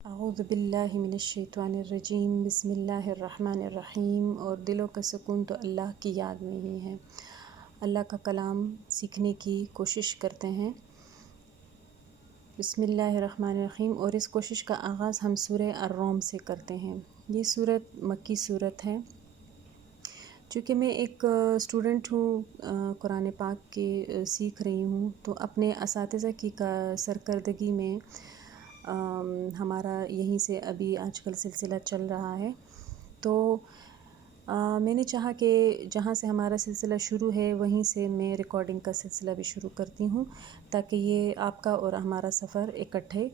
اعوذ باللہ من الشیطان الرجیم، بسم اللہ الرحمن الرحیم۔ اور دلوں کا سکون تو اللہ کی یاد میں ہی ہے۔ اللہ کا کلام سیکھنے کی کوشش کرتے ہیں۔ بسم اللہ الرحمن الرحیم۔ اور اس کوشش کا آغاز ہم سورہ الروم سے کرتے ہیں۔ یہ سورت مکی سورت ہے۔ چونکہ میں ایک اسٹوڈنٹ ہوں، قرآن پاک کی سیکھ رہی ہوں، تو اپنے اساتذہ کی سرکردگی میں ہمارا یہیں سے ابھی آج کل سلسلہ چل رہا ہے۔ تو میں نے چاہا کہ جہاں سے ہمارا سلسلہ شروع ہے وہیں سے میں ریکارڈنگ کا سلسلہ بھی شروع کرتی ہوں، تاکہ یہ آپ کا اور ہمارا سفر اکٹھے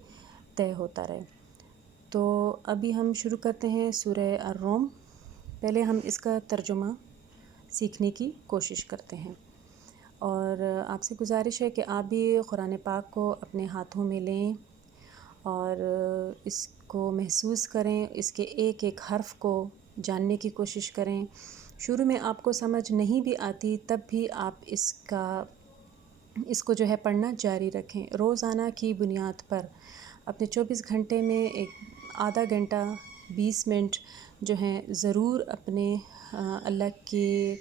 طے ہوتا رہے۔ تو ابھی ہم شروع کرتے ہیں سورہ الروم۔ پہلے ہم اس کا ترجمہ سیکھنے کی کوشش کرتے ہیں، اور آپ سے گزارش ہے کہ آپ بھی قرآن پاک کو اپنے ہاتھوں میں لیں اور اس کو محسوس کریں، اس کے ایک ایک حرف کو جاننے کی کوشش کریں۔ شروع میں آپ کو سمجھ نہیں بھی آتی، تب بھی آپ اس کو جو ہے پڑھنا جاری رکھیں۔ روزانہ کی بنیاد پر اپنے 24 گھنٹے میں ایک آدھا گھنٹہ 20 منٹ جو ہیں ضرور اپنے اللہ کے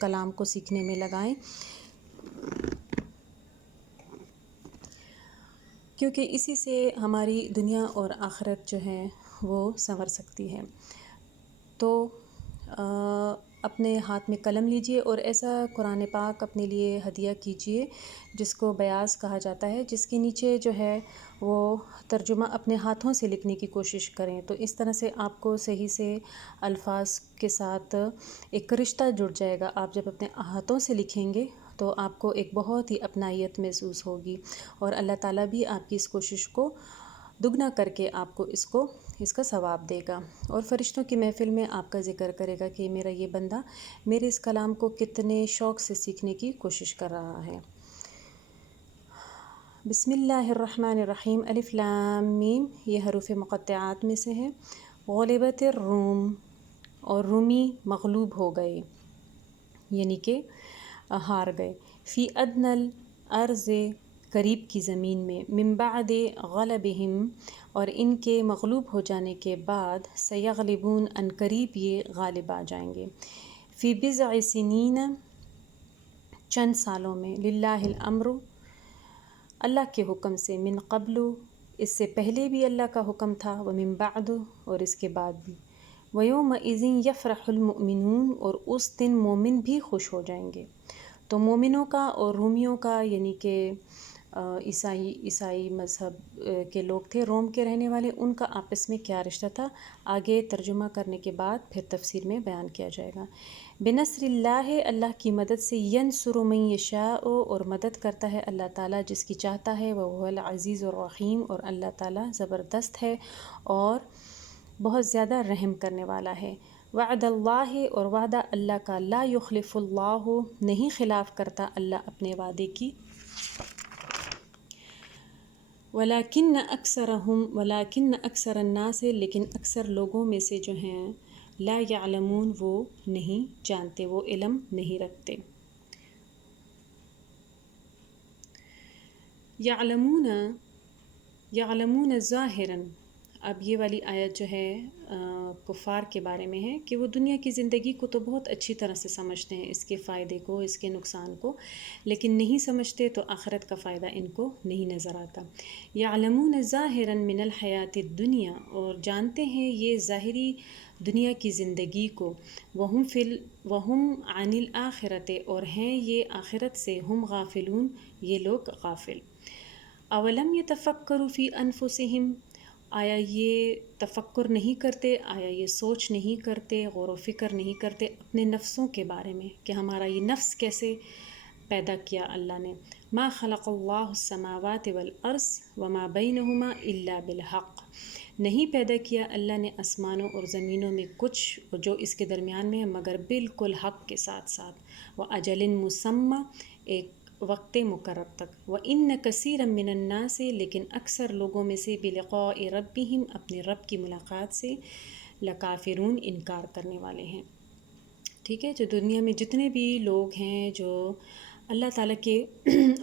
کلام کو سیکھنے میں لگائیں، کیونکہ اسی سے ہماری دنیا اور آخرت جو ہے وہ سنور سکتی ہے۔ تو اپنے ہاتھ میں قلم لیجئے اور ایسا قرآن پاک اپنے لیے ہدیہ کیجئے جس کو بیاض کہا جاتا ہے، جس کے نیچے جو ہے وہ ترجمہ اپنے ہاتھوں سے لکھنے کی کوشش کریں۔ تو اس طرح سے آپ کو صحیح سے الفاظ کے ساتھ ایک رشتہ جڑ جائے گا۔ آپ جب اپنے ہاتھوں سے لکھیں گے تو آپ کو ایک بہت ہی اپنائیت محسوس ہوگی، اور اللہ تعالیٰ بھی آپ کی اس کوشش کو دگنا کر کے آپ کو اس کا ثواب دے گا، اور فرشتوں کی محفل میں آپ کا ذکر کرے گا کہ میرا یہ بندہ میرے اس کلام کو کتنے شوق سے سیکھنے کی کوشش کر رہا ہے۔ بسم اللہ الرحمن الرحیم۔ الف لام میم، یہ حروف مقطعات میں سے ہیں۔ غلبت الروم، اور رومی مغلوب ہو گئے، یعنی کہ ہار گئے۔ فی ادنی الارض، قریب کی زمین میں۔ من بعد غلبہم، اور ان کے مغلوب ہو جانے کے بعد۔ سیغلبون، ان قریب یہ غالب آ جائیں گے۔ فی بضع سنین، چند سالوں میں۔ للہ الامر، اللہ کے حکم سے۔ من قبل، اس سے پہلے بھی اللہ کا حکم تھا۔ ومن بعد، اور اس کے بعد بھی۔ ویومئذ یفرح المؤمنون، اور اس دن مومن بھی خوش ہو جائیں گے۔ تو مومنوں کا اور رومیوں کا، یعنی کہ عیسائی مذہب کے لوگ تھے، روم کے رہنے والے، ان کا آپس میں کیا رشتہ تھا، آگے ترجمہ کرنے کے بعد پھر تفسیر میں بیان کیا جائے گا۔ بنصر اللہ، اللہ کی مدد سے۔ ینصر من یشاء، اور مدد کرتا ہے اللہ تعالیٰ جس کی چاہتا ہے۔ وہو العزیز الرحیم، اور اللہ تعالیٰ زبردست ہے اور بہت زیادہ رحم کرنے والا ہے۔ وعد اللہ، اور وعدہ اللہ کا۔ لا یخلف اللہ، نہیں خلاف کرتا اللہ اپنے وعدے کی۔ ولیکن اکثر الناس، لیکن اکثر لوگوں میں سے جو ہیں، لا یعلمون، وہ نہیں جانتے، وہ علم نہیں رکھتے۔ یعلمون ظاہرا، اب یہ والی آیت جو ہے کفار کے بارے میں ہے کہ وہ دنیا کی زندگی کو تو بہت اچھی طرح سے سمجھتے ہیں، اس کے فائدے کو، اس کے نقصان کو، لیکن نہیں سمجھتے تو آخرت کا فائدہ ان کو نہیں نظر آتا۔ یعلمون ظاہرا من الحیات الدنیا، اور جانتے ہیں یہ ظاہری دنیا کی زندگی کو۔ وہم عن الآخرۃ، اور ہیں یہ آخرت سے۔ ہم غافلون، یہ لوگ غافل۔ اولم یتفکروا فی انفسہم، آیا یہ تفکر نہیں کرتے، آیا یہ سوچ نہیں کرتے، غور و فکر نہیں کرتے اپنے نفسوں کے بارے میں کہ ہمارا یہ نفس کیسے پیدا کیا اللہ نے۔ ما خلق اللہ السماوات والارض وما بینہما الا بالحق، نہیں پیدا کیا اللہ نے آسمانوں اور زمینوں میں کچھ جو اس کے درمیان میں ہے مگر بالکل حق کے ساتھ ساتھ۔ وَأَجَلٍ مُّسَمًّى، ایک وقت مقرر تک۔ وَإِنَّ كَثِيرًا مِّنَ النَّاسِ، لیکن اکثر لوگوں میں سے بِلِقَاءِ رَبِّهِمْ، اپنے رب کی ملاقات سے، لَكَافِرُونَ، انکار کرنے والے ہیں۔ ٹھیک ہے، جو دنیا میں جتنے بھی لوگ ہیں جو اللہ تعالیٰ کے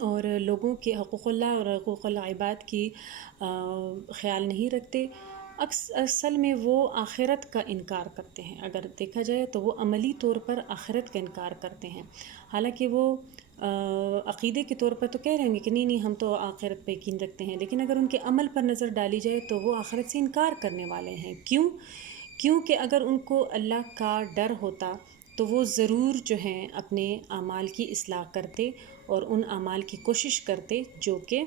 اور لوگوں کے حقوق اللہ اور حقوق العباد کی خیال نہیں رکھتے. اصل میں وہ آخرت کا انکار کرتے ہیں. اگر دیکھا جائے تو وہ عملی طور پر آخرت کا انکار کرتے ہیں، حالانکہ وہ عقیدے کے طور پر تو کہہ رہے ہیں کہ نہیں ہم تو آخرت پہ یقین رکھتے ہیں، لیکن اگر ان کے عمل پر نظر ڈالی جائے تو وہ آخرت سے انکار کرنے والے ہیں. کیونکہ اگر ان کو اللہ کا ڈر ہوتا تو وہ ضرور جو ہیں اپنے اعمال کی اصلاح کرتے اور ان اعمال کی کوشش کرتے جو کہ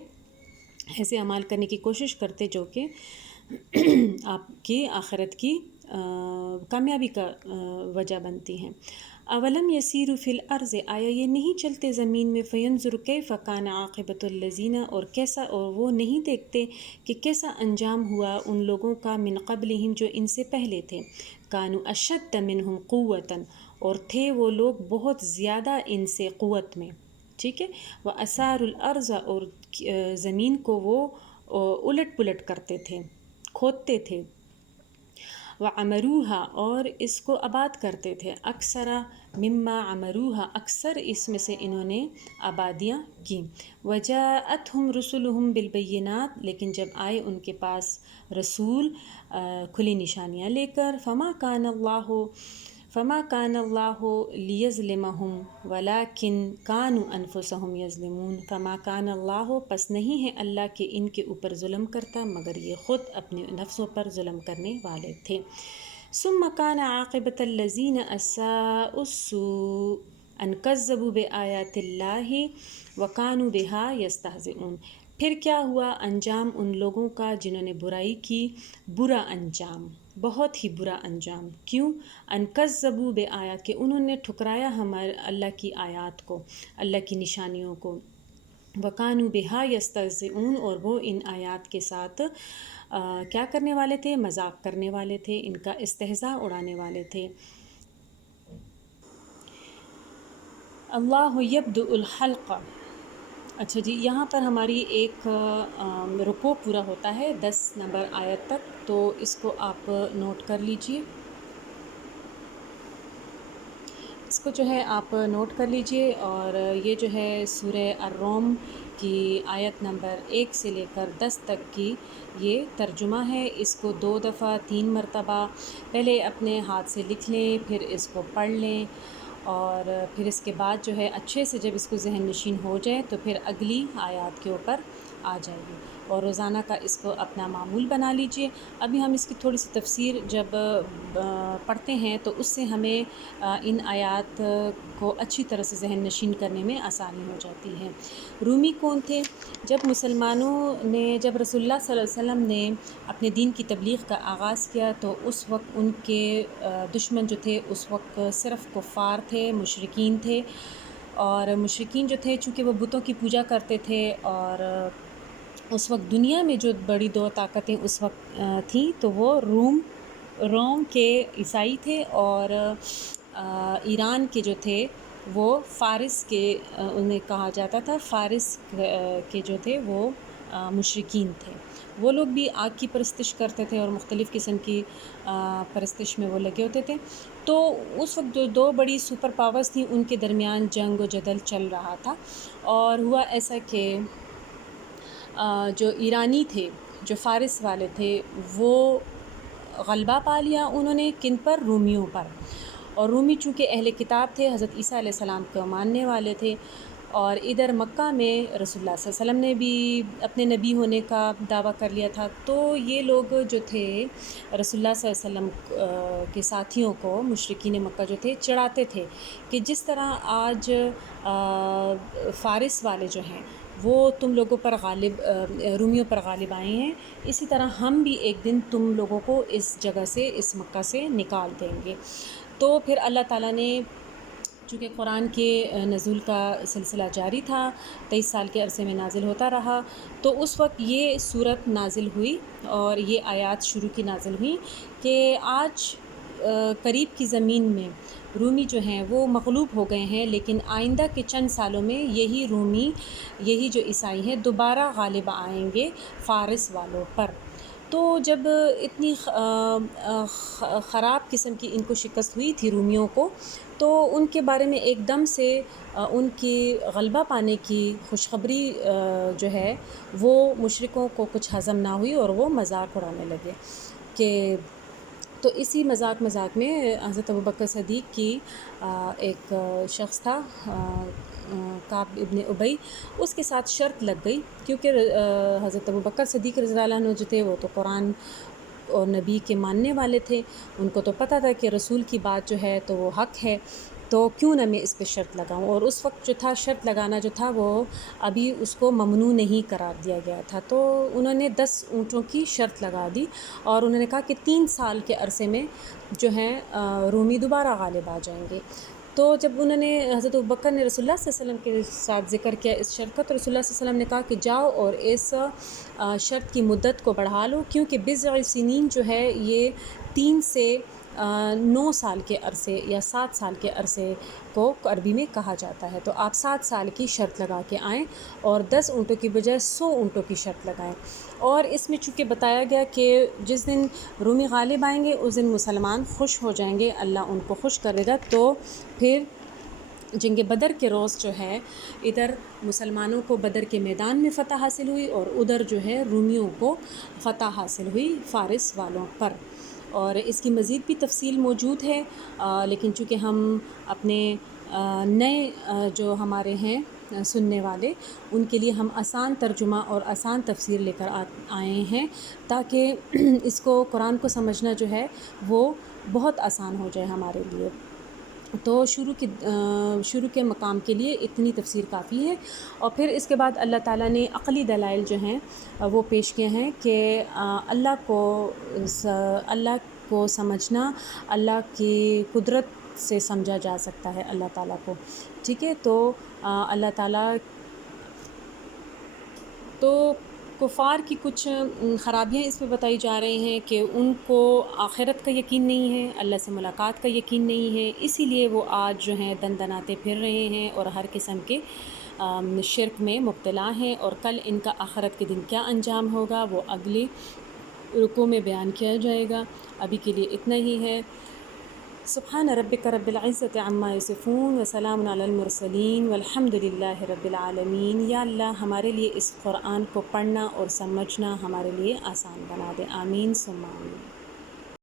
ایسے اعمال کرنے کی کوشش کرتے جو کہ آپ کی آخرت کی کامیابی کا وجہ بنتی ہیں. اولم یسیروا فی الارض، آیا یہ نہیں چلتے زمین میں، فینظر کیف کان عاقبۃ الذین، اور کیسا، اور وہ نہیں دیکھتے کہ کیسا انجام ہوا ان لوگوں کا، من قبلہم جو ان سے پہلے تھے، کانوا اشد منہم قوۃ، اور تھے وہ لوگ بہت زیادہ ان سے قوت میں. ٹھیک ہے. وَأَثَارُوا الْأَرْضَ، اور زمین کو وہ الٹ پلٹ کرتے تھے، کھودتے تھے. وَعَمَرُوهَا، اور اس کو آباد کرتے تھے. أَكْثَرَ مِمَّا عَمَرُوهَا، اکثر اس میں سے انہوں نے آبادیاں کی. وَجَاءَتْهُمْ رُسُلُهُمْ بِالْبَيِّنَاتِ، لیکن جب آئے ان کے پاس رسول کھلی نشانیاں لے کر، فما کان اللہ لیظلمہم ولکن کانوا انفسہم یظلمون. فما کان اللہ، پس نہیں ہے اللہ کہ ان کے اوپر ظلم کرتا، مگر یہ خود اپنے نفسوں پر ظلم کرنے والے تھے. ثم کان عاقبۃ الذین اساءوا السوء ان کذبوا بآیات اللہ وکانوا بہا یستہزئون. پھر کیا ہوا انجام ان لوگوں کا جنہوں نے برائی کی، برا انجام، بہت ہی برا انجام. کیوں؟ ان کذبوا بآیات، کہ انہوں نے ٹھکرایا ہمارے اللہ کی آیات کو، اللہ کی نشانیوں کو. وکانوا بہا یستہزئون، اور وہ ان آیات کے ساتھ کیا کرنے والے تھے؟ مذاق کرنے والے تھے، ان کا استہزاء اڑانے والے تھے. اللہ یبدأ الخلق. اچھا جی، یہاں پر ہماری ایک رکوع پورا ہوتا ہے 10 نمبر آیت تک، تو اس کو آپ نوٹ کر لیجئے. اس کو جو ہے آپ نوٹ کر لیجئے. اور یہ جو ہے سورہ الروم کی آیت نمبر 1 سے لے کر 10 تک کی یہ ترجمہ ہے. اس کو 2 دفعہ 3 مرتبہ پہلے اپنے ہاتھ سے لکھ لیں، پھر اس کو پڑھ لیں، اور پھر اس کے بعد جو ہے اچھے سے جب اس کو ذہن نشین ہو جائے تو پھر اگلی آیات کے اوپر آ جائے گی. اور روزانہ کا اس کو اپنا معمول بنا لیجئے. ابھی ہم اس کی تھوڑی سی تفسیر جب پڑھتے ہیں تو اس سے ہمیں ان آیات کو اچھی طرح سے ذہن نشین کرنے میں آسانی ہو جاتی ہے. رومی کون تھے؟ جب مسلمانوں نے، جب رسول اللہ صلی اللہ علیہ وسلم نے اپنے دین کی تبلیغ کا آغاز کیا تو اس وقت ان کے دشمن جو تھے اس وقت صرف کفار تھے، مشرکین تھے. اور مشرکین جو تھے چونکہ وہ بتوں کی پوجا کرتے تھے، اور اس وقت دنیا میں جو بڑی 2 طاقتیں اس وقت تھیں تو وہ روم کے عیسائی تھے، اور ایران کے جو تھے وہ فارس کے، انہیں کہا جاتا تھا فارس کے جو تھے وہ مشرکین تھے. وہ لوگ بھی آگ کی پرستش کرتے تھے اور مختلف قسم کی پرستش میں وہ لگے ہوتے تھے. تو اس وقت جو 2 بڑی سپر پاورز تھیں ان کے درمیان جنگ و جدل چل رہا تھا. اور ہوا ایسا کہ جو ایرانی تھے، جو فارس والے تھے، وہ غلبہ پا لیا انہوں نے کن پر؟ رومیوں پر. اور رومی چونکہ اہل کتاب تھے، حضرت عیسیٰ علیہ السلام کو ماننے والے تھے. اور ادھر مکہ میں رسول اللہ صلی اللہ علیہ وسلم نے بھی اپنے نبی ہونے کا دعویٰ کر لیا تھا. تو یہ لوگ جو تھے رسول اللہ صلی اللہ علیہ وسلم کے ساتھیوں کو، مشرکین مکہ جو تھے، چڑھاتے تھے کہ جس طرح آج فارس والے جو ہیں وہ تم لوگوں پر رومیوں پر غالب آئے ہیں، اسی طرح ہم بھی ایک دن تم لوگوں کو اس جگہ سے، اس مکہ سے نکال دیں گے. تو پھر اللہ تعالیٰ نے، چونکہ قرآن کے نزول کا سلسلہ جاری تھا، 23 سال کے عرصے میں نازل ہوتا رہا، تو اس وقت یہ صورت نازل ہوئی اور یہ آیات شروع کی نازل ہوئی کہ آج قریب کی زمین میں رومی جو ہیں وہ مغلوب ہو گئے ہیں، لیکن آئندہ کے چند سالوں میں یہی رومی، یہی جو عیسائی ہیں دوبارہ غالب آئیں گے فارس والوں پر. تو جب اتنی خراب قسم کی ان کو شکست ہوئی تھی رومیوں کو، تو ان کے بارے میں ایک دم سے ان کی غلبہ پانے کی خوشخبری جو ہے وہ مشرکوں کو کچھ ہضم نہ ہوئی اور وہ مذاق اڑانے لگے کہ تو اسی مذاق میں حضرت ابوبکر صدیق کی ایک شخص تھا کعب ابن ابی، اس کے ساتھ شرط لگ گئی، کیونکہ حضرت ابوبکر صدیق رضی اللہ عنہ جو تھے وہ تو قرآن اور نبی کے ماننے والے تھے، ان کو تو پتہ تھا کہ رسول کی بات جو ہے تو وہ حق ہے، تو کیوں نہ میں اس پہ شرط لگاؤں۔ اور اس وقت جو تھا شرط لگانا جو تھا وہ ابھی اس کو ممنوع نہیں قرار دیا گیا تھا، تو انہوں نے 10 اونٹوں کی شرط لگا دی اور انہوں نے کہا کہ 3 سال کے عرصے میں جو ہیں رومی دوبارہ غالب آ جائیں گے۔ تو جب انہوں نے حضرت ابوبکر نے رسول اللہ صلی اللہ علیہ وسلم کے ساتھ ذکر کیا اس شرط کا، تو رسول اللہ صلی اللہ علیہ وسلم نے کہا کہ جاؤ اور اس شرط کی مدت کو بڑھا لو، کیونکہ بضع سنین جو ہے یہ 3 سے 9 سال کے عرصے یا 7 سال کے عرصے کو عربی میں کہا جاتا ہے، تو آپ 7 سال کی شرط لگا کے آئیں اور 10 اونٹوں کی بجائے 100 اونٹوں کی شرط لگائیں۔ اور اس میں چونکہ بتایا گیا کہ جس دن رومی غالب آئیں گے اس دن مسلمان خوش ہو جائیں گے، اللہ ان کو خوش کرے گا، تو پھر جنگ بدر کے روز جو ہے ادھر مسلمانوں کو بدر کے میدان میں فتح حاصل ہوئی اور ادھر جو ہے رومیوں کو فتح حاصل ہوئی فارس والوں پر۔ اور اس کی مزید بھی تفصیل موجود ہے، لیکن چونکہ ہم اپنے نئے جو ہمارے ہیں سننے والے، ان کے لیے ہم آسان ترجمہ اور آسان تفسیر لے کر آئے ہیں، تاکہ اس کو قرآن کو سمجھنا جو ہے وہ بہت آسان ہو جائے ہمارے لیے۔ تو شروع کے مقام کے لیے اتنی تفسیر کافی ہے، اور پھر اس کے بعد اللہ تعالیٰ نے عقلی دلائل جو ہیں وہ پیش کیے ہیں کہ اللہ کو سمجھنا اللہ کی قدرت سے سمجھا جا سکتا ہے اللہ تعالیٰ کو، ٹھیک ہے۔ تو اللہ تعالیٰ تو کفار کی کچھ خرابیاں اس میں بتائی جا رہی ہیں کہ ان کو آخرت کا یقین نہیں ہے، اللہ سے ملاقات کا یقین نہیں ہے، اسی لیے وہ آج جو ہیں دن دناتے پھر رہے ہیں اور ہر قسم کے شرک میں مبتلا ہیں، اور کل ان کا آخرت کے دن کیا انجام ہوگا وہ اگلی رکوع میں بیان کیا جائے گا۔ ابھی کے لیے اتنا ہی ہے۔ سبحان ربک رب العزت عما یصفون وسلام علی المرسلین والحمد للہ رب العالمین۔ یا اللہ ہمارے لیے اس قرآن کو پڑھنا اور سمجھنا ہمارے لیے آسان بنا دے، آمین ثم آمین۔